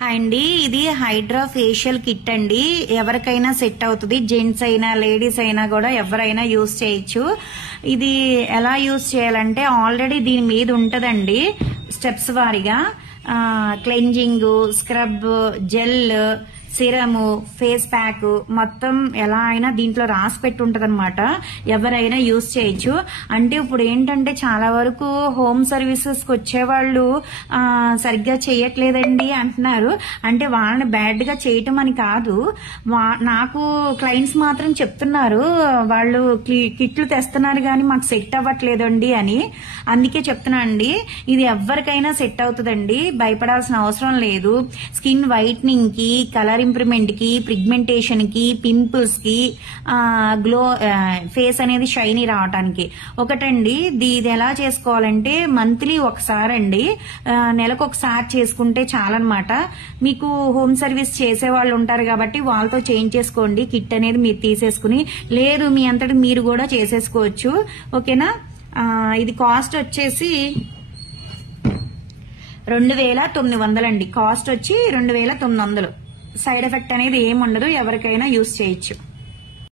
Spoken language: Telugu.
హాయ్ అండి, ఇది హైడ్రా ఫేషియల్ కిట్ అండి. ఎవరికైనా సెట్ అవుతుంది. జెంట్స్ అయినా లేడీస్ అయినా కూడా ఎవరైనా యూజ్ చేయొచ్చు. ఇది ఎలా యూజ్ చేయాలంటే ఆల్రెడీ దీని మీద ఉంటదండి స్టెప్స్ వారీగా cleansing, scrub, gel, సిరము, face pack మొత్తం ఎలా అయినా దీంట్లో రాసి పెట్టి ఉంటది అనమాట. ఎవరైనా యూజ్ చేయొచ్చు. అంటే ఇప్పుడు ఏంటంటే చాలా వరకు హోమ్ సర్వీసెస్ కి వచ్చేవాళ్ళు సరిగ్గా చేయట్లేదండి అంటున్నారు. అంటే వాళ్ళని బ్యాడ్ గా చేయటం అని కాదు, నాకు క్లయింట్స్ మాత్రం చెప్తున్నారు వాళ్ళు కిట్లు తెస్తున్నారు కానీ మాకు సెట్ అవ్వట్లేదండి అని. అందుకే చెప్తున్నా అండి, ఇది ఎవరికైనా సెట్ అవుతుందండి, భయపడాల్సిన అవసరం లేదు. స్కిన్ వైట్నింగ్ కి, కలర్ ఇంప్రూవ్మెంట్ కి, పిగ్మెంటేషన్ కి, పింపుల్స్ కి, గ్లో, ఫేస్ అనేది షైనీ రావడానికి. ఒకటండి, ఇది ఎలా చేసుకోవాలంటే మంత్లీ ఒకసారి అండి, నెలకు ఒకసారి చేసుకుంటే చాలన్నమాట. మీకు హోమ్ సర్వీస్ చేసే వాళ్ళు ఉంటారు కాబట్టి వాళ్ళతో చేంజ్ చేసుకోండి. కిట్ అనేది మీరు తీసేసుకుని, లేదు మీ అంతటి మీరు కూడా చేసేసుకోవచ్చు. ఓకేనా. ఇది కాస్ట్ వచ్చేసి 2900 అండి. కాస్ట్ వచ్చి 2900. సైడ్ ఎఫెక్ట్ అనేది ఏముండదు, ఎవరికైనా యూజ్ చేయొచ్చు.